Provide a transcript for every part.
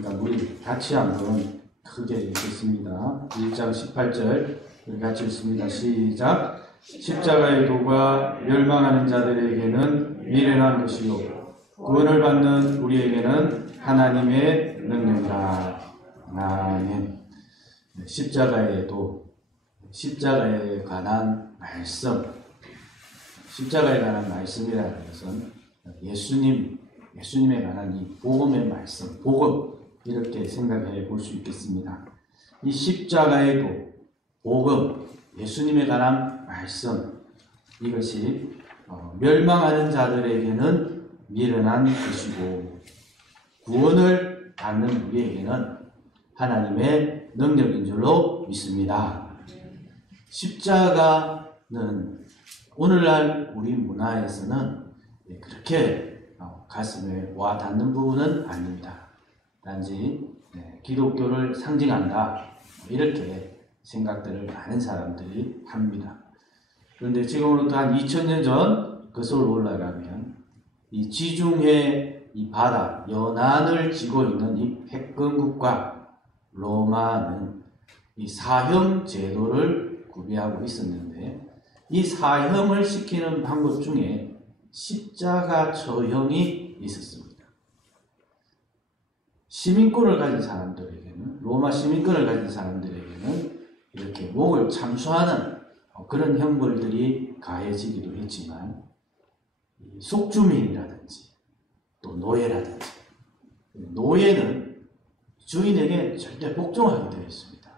우리 같이 한번 크게 읽겠습니다. 1장 18절 우리 같이 읽습니다. 시작. 십자가의 도가 멸망하는 자들에게는 미련한 것이요 구원을 받는 우리에게는 하나님의 능력이라. 아멘. 십자가의 도, 십자가에 관한 말씀, 십자가에 관한 말씀이라는 것은 예수님에 관한 이 복음의 말씀, 복음, 이렇게 생각해 볼 수 있겠습니다. 이 십자가의 도, 복음, 예수님에 관한 말씀, 이것이 멸망하는 자들에게는 미련한 것이고 구원을 받는 우리에게는 하나님의 능력인 줄로 믿습니다. 십자가는 오늘날 우리 문화에서는 그렇게 가슴에 와 닿는 부분은 아닙니다. 단지 기독교를 상징한다, 이렇게 생각들을 많은 사람들이 합니다. 그런데 지금으로부터 한 2000년 전 거슬러 올라가면 이 지중해 이 바다 연안을 지고 있는 이 패권국가 로마는 이 사형 제도를 구비하고 있었는데, 이 사형을 시키는 방법 중에 십자가 처형이 있었습니다. 시민권을 가진 사람들에게는, 로마 시민권을 가진 사람들에게는 이렇게 목을 참수하는 그런 형벌들이 가해지기도 했지만, 속주민이라든지 또 노예라든지, 노예는 주인에게 절대 복종하게 되어 있습니다.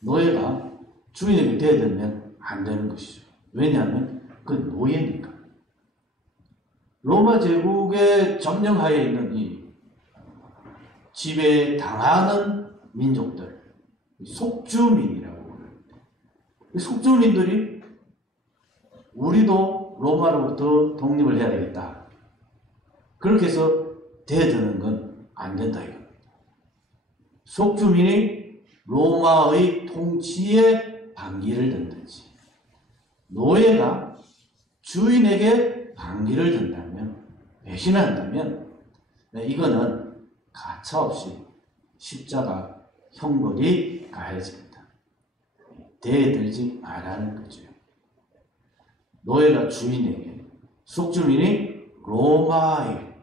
노예가 주인에게 대들면 안 되는 것이죠. 왜냐하면 그 노예니까. 로마 제국의 점령하에 있는 이 지배당하는 민족들, 속주민이라고 합니다. 속주민들이 우리도 로마로부터 독립을 해야 되겠다, 그렇게 해서 대드는 건 안 된다 이겁니다. 속주민이 로마의 통치에 반기를 든든지, 노예가 주인에게 반기를 든다면, 배신한다면, 이거는 가차없이 십자가 형벌이 가해집니다. 대들지 말라는 거죠. 노예가 주인에게, 속주민이 로마의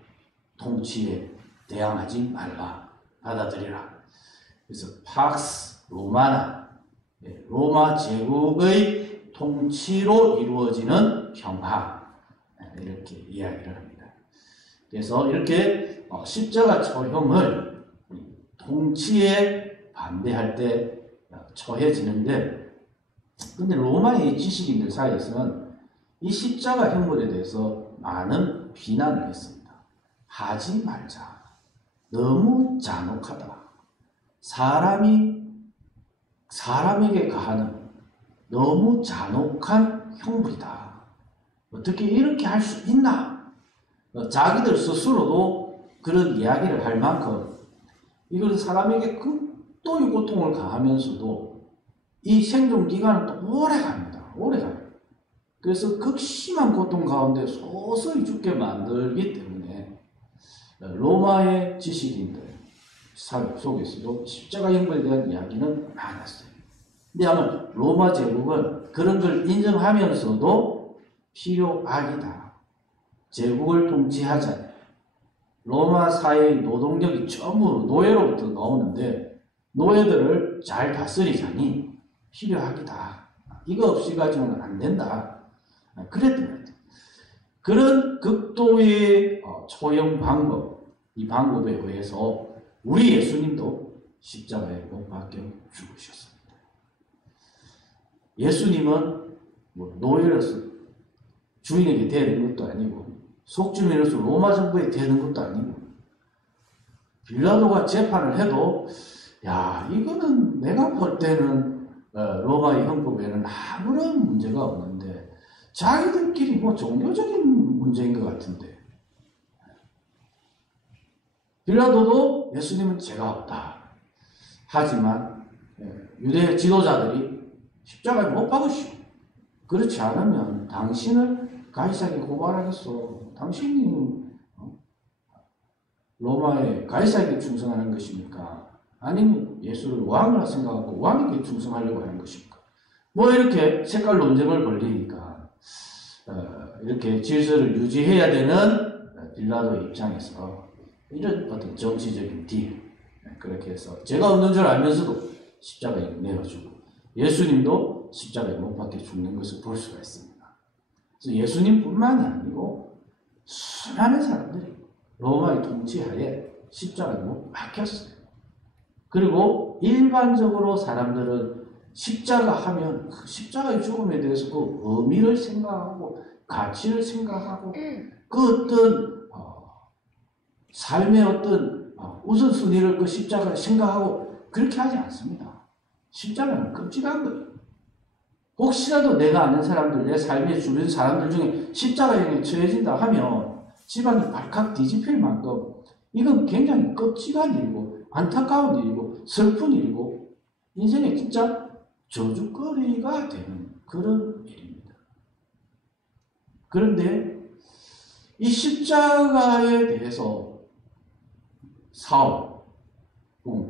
통치에 대항하지 말라, 받아들이라. 그래서 팍스 로마나, 로마 제국의 통치로 이루어지는 평화, 이렇게 이야기를 합니다. 그래서 이렇게 십자가 처형을 통치에 반대할 때 처해지는데, 근데 로마의 지식인들 사이에서는 이 십자가 형벌에 대해서 많은 비난을 했습니다. 하지 말자. 너무 잔혹하다. 사람에게 가하는 너무 잔혹한 형벌이다. 어떻게 이렇게 할 수 있나? 자기들 스스로도 그런 이야기를 할 만큼 이걸 사람에게 극도의 고통을 가하면서도 이 생존 기간은 또 오래 갑니다. 오래 가요. 그래서 극심한 고통 가운데 서서히 죽게 만들기 때문에 로마의 지식인들 사회 속에서도 십자가 형벌에 대한 이야기는 많았어요. 근데 아마 로마 제국은 그런 걸 인정하면서도 필요악이다, 제국을 통치하자, 로마 사회의 노동력이 전부 노예로부터 나오는데 노예들을 잘 다스리자니 필요하기다, 이거 없이 가지고는 안 된다, 그랬던 것 같아요. 그런 극도의 처형 방법, 이 방법에 의해서 우리 예수님도 십자가에 못 박혀 죽으셨습니다. 예수님은 노예로서 주인에게 대는 것도 아니고, 속주민으로서 로마 정부에 대는 것도 아니고, 빌라도가 재판을 해도 이거는 내가 볼 때는 로마의 형법에는 아무런 문제가 없는데 자기들끼리 종교적인 문제인 것 같은데, 빌라도도 예수님은 죄가 없다. 하지만 유대 지도자들이 십자가에 못 박으시오. 그렇지 않으면 당신을 가이사에게 고발하겠소. 당신이 로마의 가이사에게 충성하는 것이며 것입니까? 아니면 예수를 왕이라 생각하고 왕에게 충성하려고 하는 것입니까? 뭐 이렇게 색깔 논쟁을 벌리니까 이렇게 질서를 유지해야 되는 빌라도의 입장에서 이런 어떤 정치적인 딜, 그렇게 해서 죄가 없는 줄 알면서도 십자가에 내어주고 예수님도 십자가에 못 박혀 죽는 것을 볼 수가 있습니다. 그래서 예수님뿐만이 아니고 수많은 사람들이 로마의 통치하에 십자가에 못 박혔어요. 그리고 일반적으로 사람들은 십자가 하면 그 십자가의 죽음에 대해서 그 의미를 생각하고 가치를 생각하고 그 어떤 삶의 어떤 우선순위를 그 십자가에 생각하고 그렇게 하지 않습니다. 십자가는 끔찍한 거예요. 혹시라도 내가 아는 사람들, 내 삶의 주변 사람들 중에 십자가에 처해진다 하면 집안이 발칵 뒤집힐 만큼 이건 굉장히 끔찍한 일이고 안타까운 일이고 슬픈 일이고 인생에 진짜 저주거리가 되는 그런 일입니다. 그런데 이 십자가에 대해서 사울 혹은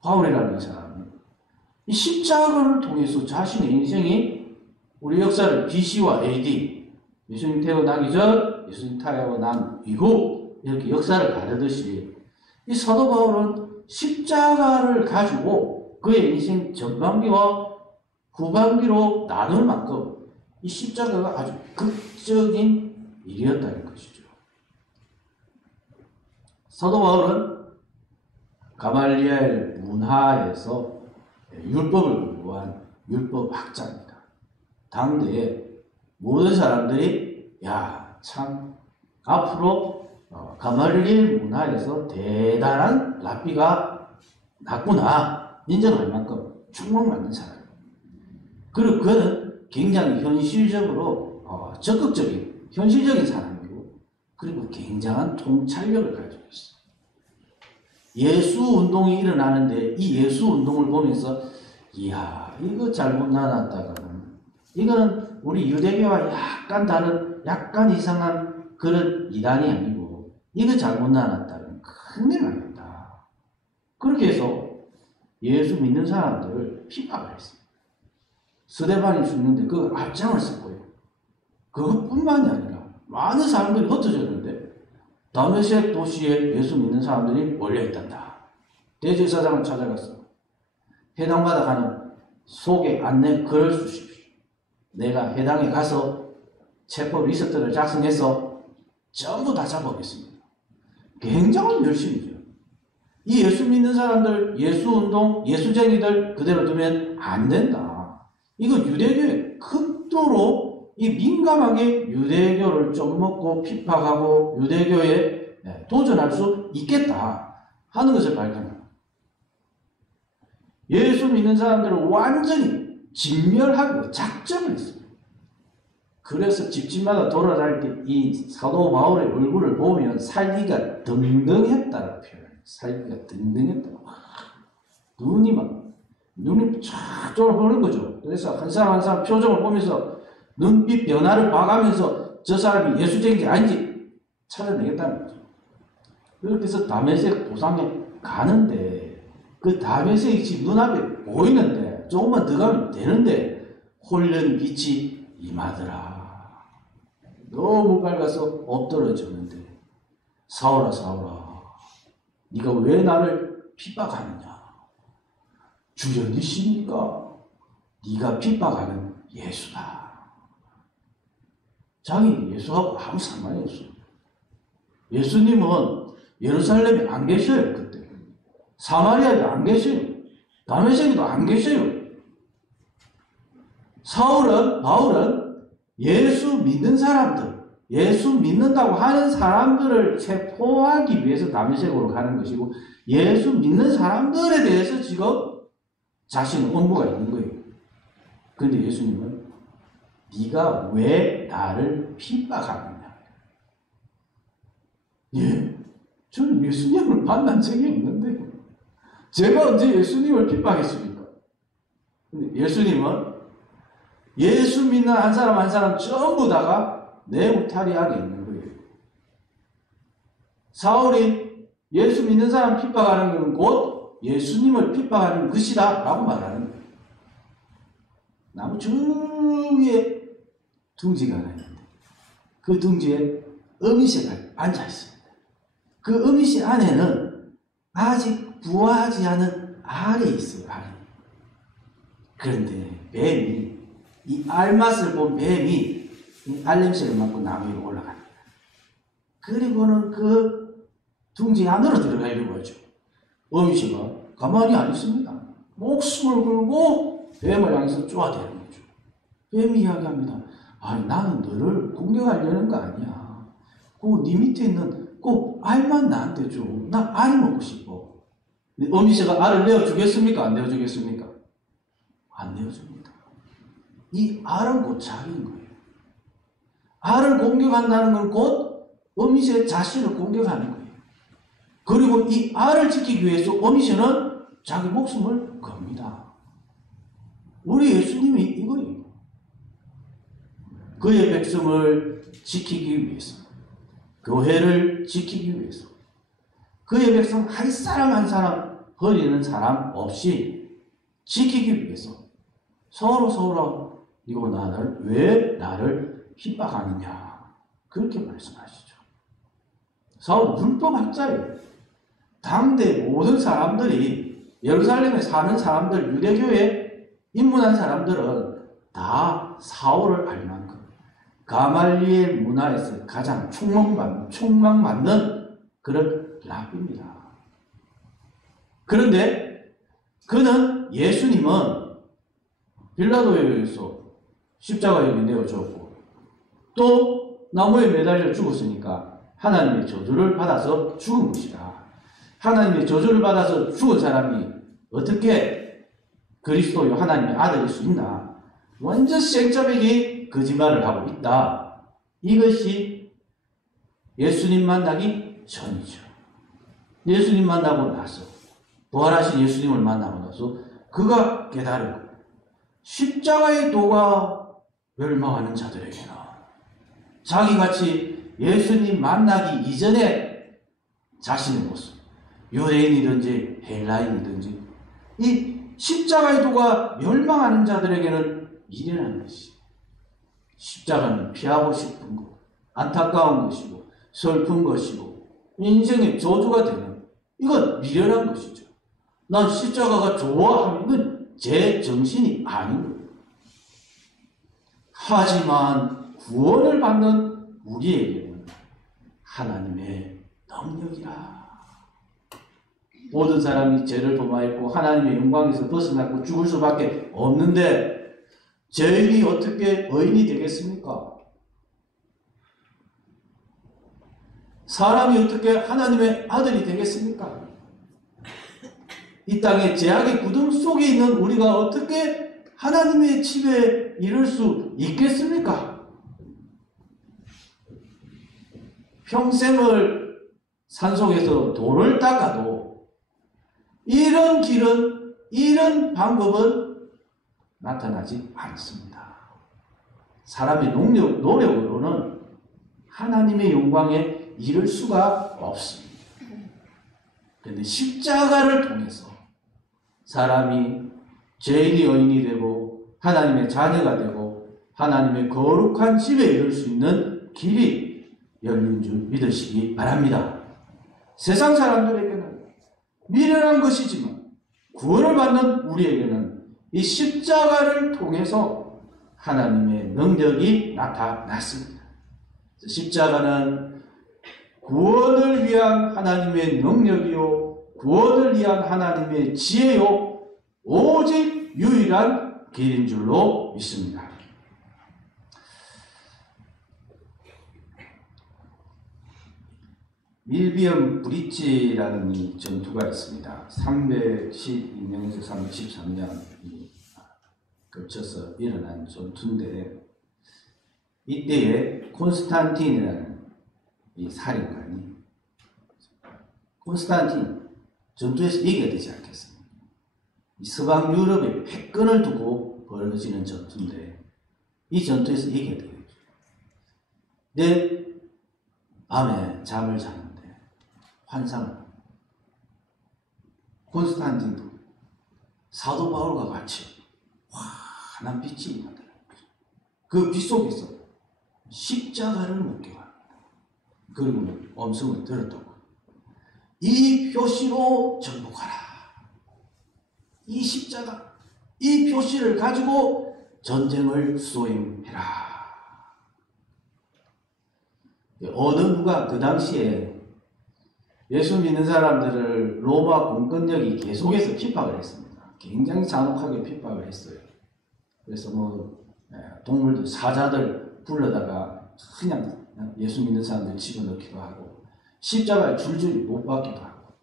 바울이라는 사람은 이 십자가를 통해서 자신의 인생이 우리 역사를 BC와 AD, 예수님 태어나기 전, 예수님 태어난 이후 이렇게 역사를 가르듯이 이 사도 바울은 십자가를 가지고 그의 인생 전반기와 후반기로 나눌 만큼 이 십자가가 아주 극적인 일이었다는 것이죠. 사도 바울은 가말리엘 문화에서 율법을 공부한 율법학자입니다. 당대에 모든 사람들이 참 앞으로 가말리엘 문화에서 대단한 랍비가 났구나 인정할 만큼 충성받는 사람입니다. 그리고 그는 굉장히 현실적으로 적극적인 현실적인 사람이고 그리고 굉장한 통찰력을 가지고 있어요. 예수 운동이 일어나는데 이 예수 운동을 보면서 이거 잘못 나눴다가는 이거는 우리 유대교와 약간 다른 약간 이상한 그런 이단이 아니고 이거 잘못 나눴다면 큰일 납니다. 그렇게 해서 예수 믿는 사람들을 핍박을 했습니다. 스데반이 죽는데 그 앞장을 섰고요. 그것뿐만이 아니라 많은 사람들이 흩어졌는데 다메섹 도시에 예수 믿는 사람들이 몰려있단다. 대제사장을 찾아가서 해당받아 가는 속에 안내 글을 주십시오. 내가 해당에 가서 체포 리스트를 작성해서 전부 다 잡아오겠습니다. 굉장한 열심이죠. 이 예수 믿는 사람들, 예수운동, 예수쟁이들 그대로 두면 안 된다. 이거 유대교에 극도로 이 민감하게 유대교를 좀 먹고 핍박하고 유대교에 도전할 수 있겠다 하는 것을 발견합니다. 예수 믿는 사람들을 완전히 진멸하기로 작정을 했습니다. 그래서 집집마다 돌아다닐 때 이 사도 바울의 얼굴을 보면 살기가 등등했다라고 표현해요. 살기가 등등했다고. 눈이 쫙 돌아보는 거죠. 그래서 한 사람 한 사람 표정을 보면서 눈빛 변화를 봐가면서 저 사람이 예수쟁인지 아닌지 찾아내겠다는 거죠. 그렇게 해서 다메섹 도상에 가는데 그 다메섹이 집 눈앞에 보이는데 조금만 더 가면 되는데 홀련 빛이 임하더라. 너무 밝아서 엎드러졌는데 사울아 사울아 네가 왜 나를 핍박하느냐. 주여 니십니까? 네가 핍박하는 예수다. 자기는 예수하고 아무 상관이 없어요. 예수님은 예루살렘에 안 계셔요. 그때 사마리아에 안 계셔요. 다메섹에도 안 계셔요. 바울은 예수 믿는 사람들, 예수 믿는다고 하는 사람들을 체포하기 위해서 다메섹으로 가는 것이고 예수 믿는 사람들에 대해서 지금 자신의 업무가 있는 거예요. 그런데 예수님은 네가 왜 나를 핍박하느냐. 저는 예수님을 만난 적이 없는데 제가 언제 예수님을 핍박했습니까? 근데 예수님은 예수 믿는 한 사람 한 사람 전부 다가 내무탈이하게 있는 거예요. 사울이 예수 믿는 사람 핍박하는 것은 곧 예수님을 핍박하는 것이다 라고 말하는 거예요. 나무 저 위에 둥지가 하나 있는데 그 둥지에 어미새가 앉아 있습니다. 그 어미새 안에는 아직 부화하지 않은 알이 있어요. 알이. 그런데 뱀이 이 알맛을 본 뱀이 이 알냄새를 맡고 나무 위로 올라갑니다. 그리고는 그 둥지 안으로 들어가려고 하죠. 어미새가 가만히 안 있습니다. 목숨을 걸고 뱀을 향해서 쪼아대는 거죠. 뱀이 이야기합니다. 아니 나는 너를 공격하려는 거 아니야. 네 밑에 있는 꼭 알만 나한테 줘. 나 알 먹고 싶어. 어미새가 알을 내어주겠습니까? 안 내어주겠습니까? 안 내어줍니다. 이 알은 곧 자기인 거예요. 알을 공격한다는 건 곧 어미새 자신을 공격하는 거예요. 그리고 이 알을 지키기 위해서 어미새는 자기 목숨을 겁니다. 우리 예수님이 이거예요. 그의 백성을 지키기 위해서, 교회를 지키기 위해서, 그의 백성 한 사람 한 사람 버리는 사람 없이 지키기 위해서 서로 이거 왜 나를 핍박하느냐 그렇게 말씀하시죠. 사울 율법학자예요. 당대 모든 사람들이 예루살렘에 사는 사람들, 유대교에 입문한 사람들은 다 사울을 알 만큼 가말리엘 문화에서 가장 촉망받는 그런 랍비입니다. 그런데 그는 예수님은 빌라도에 의해서 십자가에 내어주었고 또 나무에 매달려 죽었으니까 하나님의 저주를 받아서 죽은 것이다. 하나님의 저주를 받아서 죽은 사람이 어떻게 그리스도요 하나님의 아들일 수 있나? 완전 생짜배기 거짓말을 하고 있다. 이것이 예수님 만나기 전이죠. 예수님 만나고 나서 부활하신 예수님을 만나고 나서 그가 깨달은 거예요. 십자가의 도가 멸망하는 자들에게는 자기같이 예수님 만나기 이전에 자신의 모습, 유대인이든지 헬라인이든지 이 십자가의 도가 멸망하는 자들에게는 미련한 것이, 십자가는 피하고 싶은 것, 안타까운 것이고 슬픈 것이고 인생의 저주가 되는, 이건 미련한 것이죠. 난 십자가가 좋아하면 이건 제 정신이 아닌 거예요. 하지만 구원을 받는 우리에게는 하나님의 능력이라. 모든 사람이 죄를 범하였고 하나님의 영광에서 벗어나고 죽을 수밖에 없는데 죄인이 어떻게 의인이 되겠습니까? 사람이 어떻게 하나님의 아들이 되겠습니까? 이 땅의 죄악의 구름 속에 있는 우리가 어떻게 하나님의 집에 이룰 수 있겠습니까? 평생을 산속에서 돌을 닦아도 이런 길은, 이런 방법은 나타나지 않습니다. 사람의 노력으로는 하나님의 영광에 이를 수가 없습니다. 그런데 십자가를 통해서 사람이 죄인이 의인이 되고 하나님의 자녀가 되고 하나님의 거룩한 집에 이룰 수 있는 길이 열린 줄 믿으시기 바랍니다. 세상 사람들에게는 미련한 것이지만 구원을 받는 우리에게는 이 십자가를 통해서 하나님의 능력이 나타났습니다. 십자가는 구원을 위한 하나님의 능력이요, 구원을 위한 하나님의 지혜요, 오직 유일한 길인 줄로 믿습니다. 밀비엄 브릿지라는 이 전투가 있습니다. 312년에서 313년이 겹쳐서 일어난 전투인데 이때에 콘스탄틴이라는 이 살인관이 콘스탄틴 전투에서 이겨야 되지 않겠습니까? 서방 유럽의 패권을 두고 벌어지는 전투인데 이 전투에서 이겨야 되겠죠. 내 밤에 잠을 자는데 환상을 합니다. 콘스탄틴도 사도 바울과 같이 환한 빛이 임하더라. 그 빛 속에서 십자가를 목격합니다. 그리고는 음성을 들었다고. 이 표시로 정복하라. 이 십자가, 이 표시를 가지고 전쟁을 수행해라. 어느 누가 그 당시에 예수 믿는 사람들을 로마 공권력이 계속해서 핍박을 했습니다. 굉장히 잔혹하게 핍박을 했어요. 그래서 동물들, 사자들 불러다가 그냥 예수 믿는 사람들 집어넣기도 하고 십자가에 줄줄이 못 박기도 하고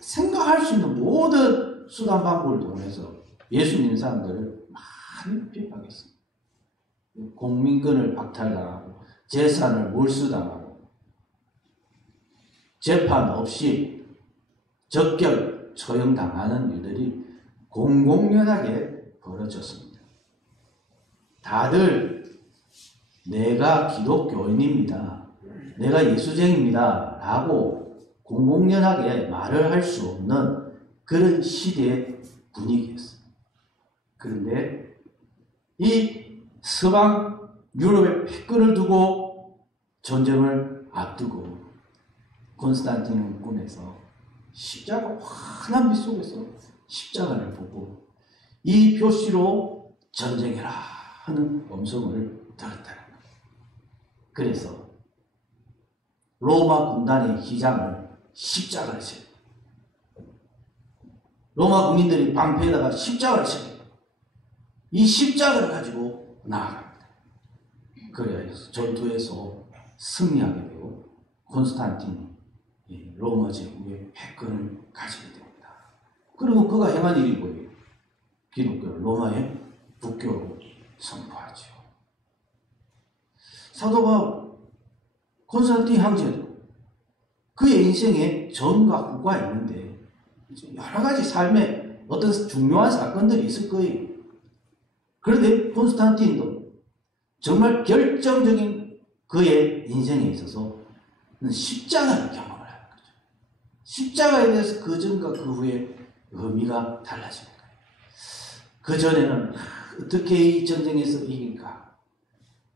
생각할 수 있는 모든 수단 방법을 통해서 예수 믿는 사람들을 많이 핍박했습니다. 공민권을 박탈당하고 재산을 몰수당하고 재판 없이 적결 처형당하는 일들이 공공연하게 벌어졌습니다. 다들 내가 기독교인입니다. 내가 예수쟁입니다. 라고 공공연하게 말을 할 수 없는 그런 시대의 분위기였어요. 그런데 이 서방 유럽의 패권을 두고 전쟁을 앞두고 콘스탄틴은 꿈에서 십자가 환한 빛 속에서 십자가를 보고 이 표시로 전쟁해라 하는 음성을 들었다는 거예요. 그래서 로마 군단의 기장을 십자가를 세워 로마 군인들이 방패에다가 십자가를 세워 이 십자가를 가지고 나아갑니다. 그래야 전투에서 승리하게 되고 콘스탄틴이 로마 제국의 패권을 가지게 됩니다. 그리고 그가 행한 일이 뭐예요? 기독교를 로마의 국교로 선포하죠. 사도 바울, 콘스탄틴 황제도 그의 인생에 전과 후가 있는데 여러 가지 삶에 어떤 중요한 사건들이 있을 거예요. 그런데 콘스탄틴도 정말 결정적인 그의 인생에 있어서 십자가를 경험을 하는 거죠. 십자가에 대해서 그 전과 그 후에 의미가 달라지는 거예요. 그 전에는 어떻게 이 전쟁에서 이길까?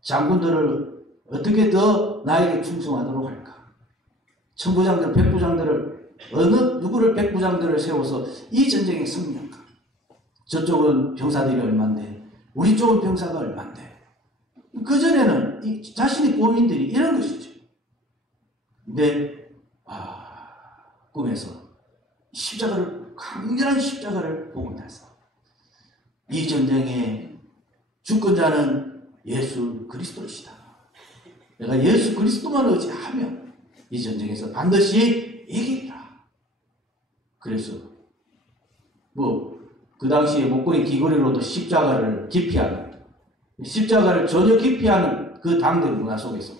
장군들을 어떻게 더 나에게 충성하도록 할까? 천부장들, 백부장들을 누구를 백부장들을 세워서 이 전쟁에 승리할까? 저쪽은 병사들이 얼만데 우리 쪽은 병사가 얼만데 그전에는 자신의 고민들이 이런 것이죠. 근데 꿈에서 십자가를 강렬한 십자가를 보고 나서 이 전쟁에 주권자는 예수 그리스도이시다. 내가 예수 그리스도만 의지하면 이 전쟁에서 반드시 이기리라. 그래서 그 당시에 목걸이 귀걸이로도 십자가를 기피하는 십자가를 전혀 기피하는 그 당대 문화 속에서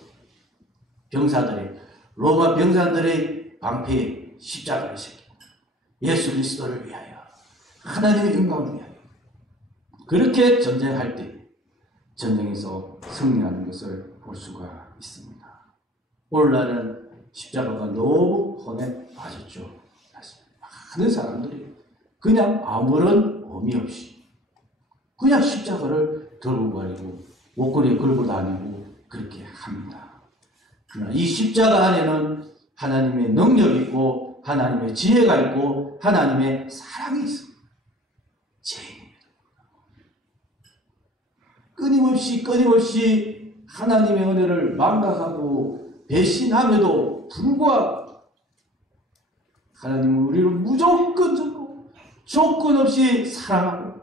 로마 병사들의 방패에 십자가를 새깁니다. 예수 그리스도를 위하여 하나님의 영광을 위하여 그렇게 전쟁할 때 전쟁에서 승리하는 것을 볼 수가 있습니다. 오늘날은 십자가가 너무 혼에 빠졌죠. 많은 사람들이 그냥 아무런 의미 없이 그냥 십자가를 들고 가리고 목걸이에 걸고 다니고 그렇게 합니다. 그러나 이 십자가 안에는 하나님의 능력이 있고 하나님의 지혜가 있고 하나님의 사랑이 있습니다. 죄인입니다. 끊임없이 하나님의 은혜를 망각하고 배신함에도 불구하고 하나님은 우리를 무조건적으로 조건 없이 사랑하고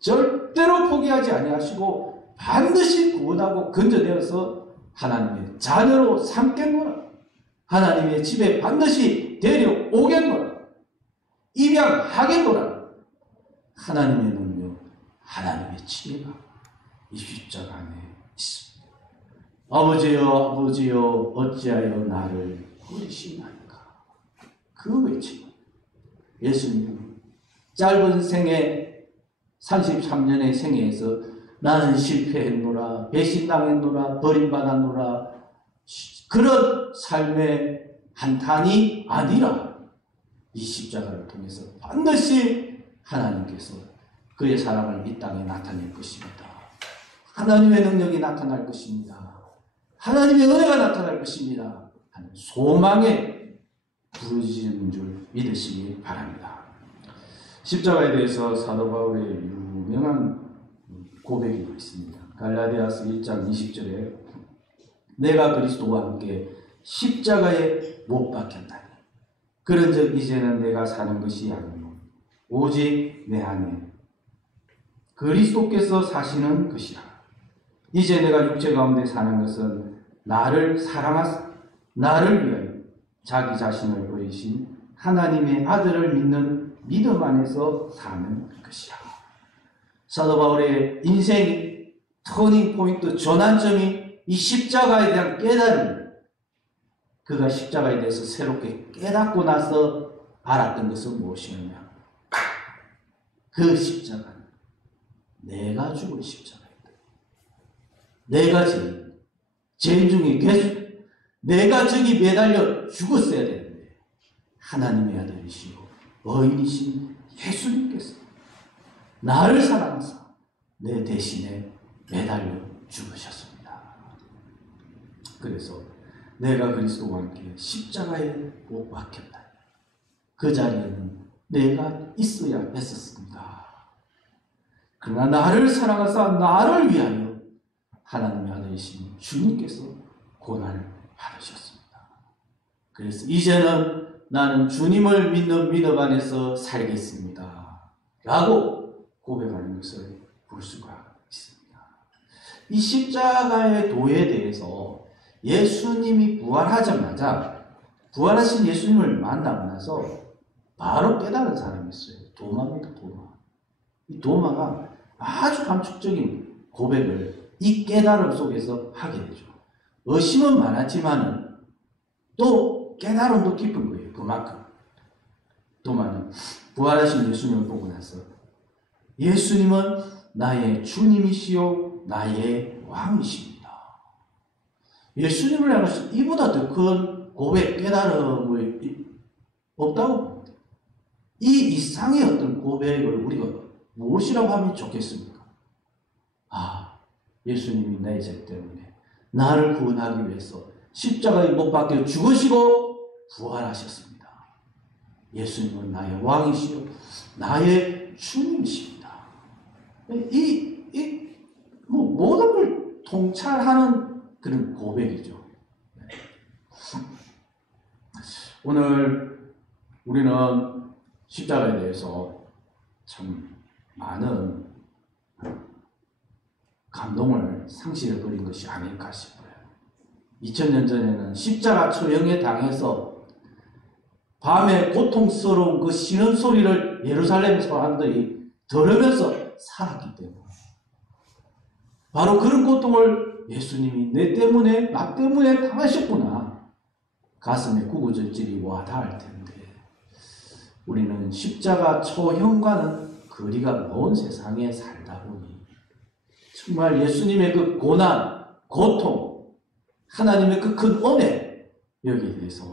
절대로 포기하지 아니하시고 반드시 구원하고 건져내어서 하나님의 자녀로 삼겠노라. 하나님의 집에 반드시 데려오겠노라. 입양하겠노라. 하나님의 능력, 하나님의 지혜가 이 십자가 안에 있습니다. 아버지여 어찌하여 나를 버리시나이까. 그 외침. 예수님 짧은 생애 33년의 생애에서 나는 실패했노라, 배신당했노라, 버림받았노라 그런 삶의 한탄이 아니라 이 십자가를 통해서 반드시 하나님께서 그의 사랑을 이 땅에 나타낼 것입니다. 하나님의 능력이 나타날 것입니다. 하나님의 은혜가 나타날 것입니다. 하는 소망에 부르짖는 줄 믿으시기 바랍니다. 십자가에 대해서 사도 바울의 유명한 고백이 있습니다. 갈라디아서 1장 20절에 내가 그리스도와 함께 십자가에 못 박혔다니 그런즉 이제는 내가 사는 것이 아니요 오직 내 안에 그리스도께서 사시는 것이라. 이제 내가 육체 가운데 사는 것은 나를 사랑하사 나를 위하여 자기 자신을 버리신 하나님의 아들을 믿는 믿음 안에서 사는 것이라. 사도 바울의 인생 터닝 포인트 전환점이 이 십자가에 대한 깨달음, 그가 십자가에 대해서 새롭게 깨닫고 나서 알았던 것은 무엇이었냐? 그 십자가는 내가 죽은 십자가였다. 내가 죄인 중에 계속 내가 저기 매달려 죽었어야 되는데 하나님의 아들이시오 의인이신 예수님께서 나를 사랑하사 내 대신에 매달려 죽으셨습니다. 그래서 내가 그리스도와 함께 십자가에 못 박혔다. 그 자리에는 내가 있어야 했었습니다. 그러나 나를 사랑하사 나를 위하여 하나님의 아들이신 주님께서 고난을 받으셨습니다. 그래서 이제는 나는 주님을 믿는 믿음 안에서 살겠습니다. 라고 고백하는 것을 볼 수가 있습니다. 이 십자가의 도에 대해서 예수님이 부활하자마자 부활하신 예수님을 만나고 나서 바로 깨달은 사람이 있어요. 도마입니다. 도마. 이 도마가 아주 감축적인 고백을 이 깨달음 속에서 하게 되죠. 의심은 많았지만은 또 깨달음도 깊은 거예요. 그만큼. 도마는 부활하신 예수님을 보고 나서 예수님은 나의 주님이시요 나의 왕이십니다. 예수님을 향해서 이보다 더 큰 고백, 깨달음을 없다고 봅니다. 이 이상의 어떤 고백을 우리가 무엇이라고 하면 좋겠습니까? 아, 예수님이 내 죄 때문에 나를 구원하기 위해서 십자가에 못 박혀 죽으시고 부활하셨습니다. 예수님은 나의 왕이시요 나의 주님이십니다. 모든 걸 통찰하는 그런 고백이죠. 오늘 우리는 십자가에 대해서 참 많은 감동을 상실해버린 것이 아닐까 싶어요. 2000년 전에는 십자가 처형에 당해서 밤에 고통스러운 그 신음소리를 예루살렘 사람들이 들으면서 살았기 때문에 바로 그런 고통을 예수님이 내 때문에 나 때문에 당하셨구나 가슴에 구구절절이 와닿을 텐데 우리는 십자가 처형과는 거리가 먼 세상에 살다 보니 정말 예수님의 그 고난, 고통, 하나님의 그 큰 은혜 여기에 대해서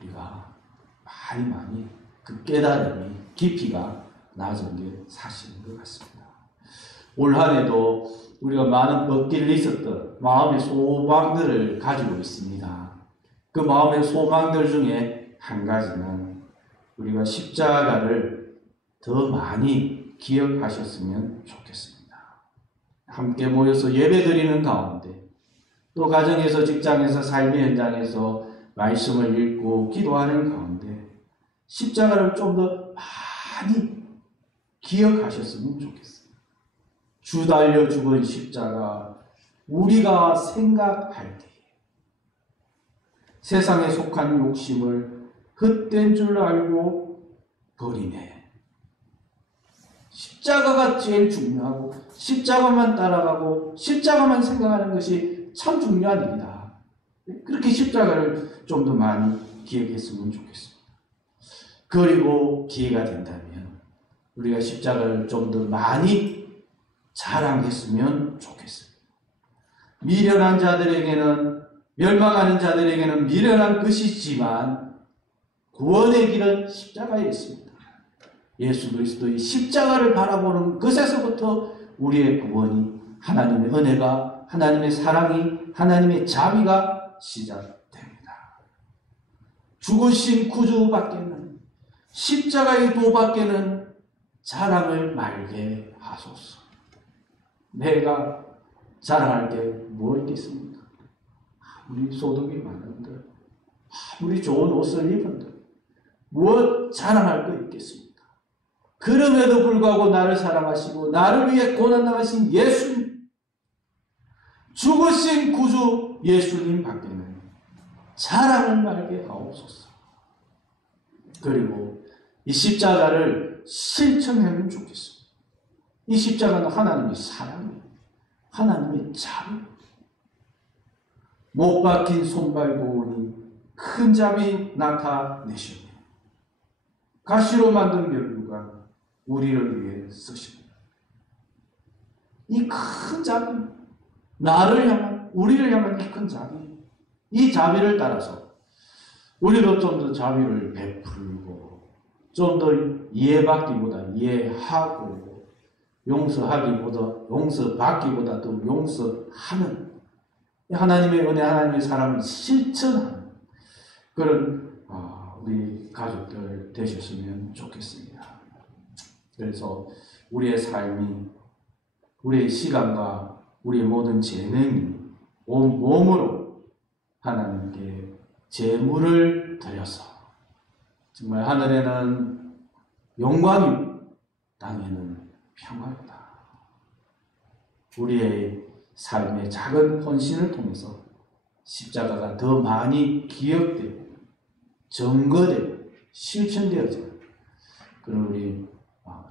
우리가 많이 그 깨달음이 깊이가 낮은 게 사실인 것 같습니다. 올 한 해도 우리가 많은 버킷리스트, 마음의 소망들을 가지고 있습니다. 그 마음의 소망들 중에 한 가지는 우리가 십자가를 더 많이 기억하셨으면 좋겠습니다. 함께 모여서 예배드리는 가운데 또 가정에서 직장에서 삶의 현장에서 말씀을 읽고 기도하는 가운데 십자가를 좀 더 많이 기억하셨으면 좋겠어요. 주 달려 죽은 십자가 우리가 생각할 때 세상에 속한 욕심을 헛된 줄 알고 버리네. 십자가가 제일 중요하고 십자가만 따라가고 십자가만 생각하는 것이 참 중요한 일이다. 그렇게 십자가를 좀 더 많이 기억했으면 좋겠습니다. 그리고 기회가 된다면 우리가 십자가를 좀 더 많이 자랑했으면 좋겠습니다. 미련한 자들에게는 멸망하는 자들에게는 미련한 것이지만 구원의 길은 십자가에 있습니다. 예수 그리스도의 십자가를 바라보는 것에서부터 우리의 구원이, 하나님의 은혜가, 하나님의 사랑이, 하나님의 자비가 시작됩니다. 죽으신 구주밖에는, 십자가의 도밖에는 자랑을 말게 하소서. 내가 자랑할 게 뭐 있겠습니까? 아무리 소득이 많은들, 아무리 좋은 옷을 입은들, 무엇 자랑할 거 있겠습니까? 그럼에도 불구하고 나를 사랑하시고 나를 위해 고난당하신 예수님, 죽으신 구주 예수님 밖에는 자랑을 말게 하옵소서. 그리고 이 십자가를 실천하면 좋겠습니다. 이 십자가는 하나님의 사랑이에요. 하나님의 자비. 못 박힌 손발 보니 큰 자비 나타내시며 가시로 만든 면류관 우리를 위해 쓰십니다. 이 큰 자비, 나를 향한, 우리를 향한 이 큰 자비, 이 자비를 따라서 우리도 좀 더 자비를 베풀고 좀 더 이해받기보다 이해하고 용서받기보다도 용서하는 하나님의 은혜, 하나님의 사랑을 실천하는 그런 우리 가족들 되셨으면 좋겠습니다. 그래서 우리의 삶이, 우리의 시간과 우리의 모든 재능이 온 몸으로 하나님께 제물을 드려서 정말 하늘에는 영광이, 땅에는 평화이다. 우리의 삶의 작은 헌신을 통해서 십자가가 더 많이 기억되고 증거되고 실천되어지는 그런 우리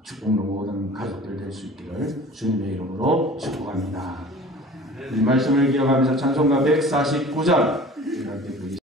축복로 모든 가족들 될 수 있기를 주님의 이름으로 축복합니다. 이 말씀을 기억하면서 찬송가 149장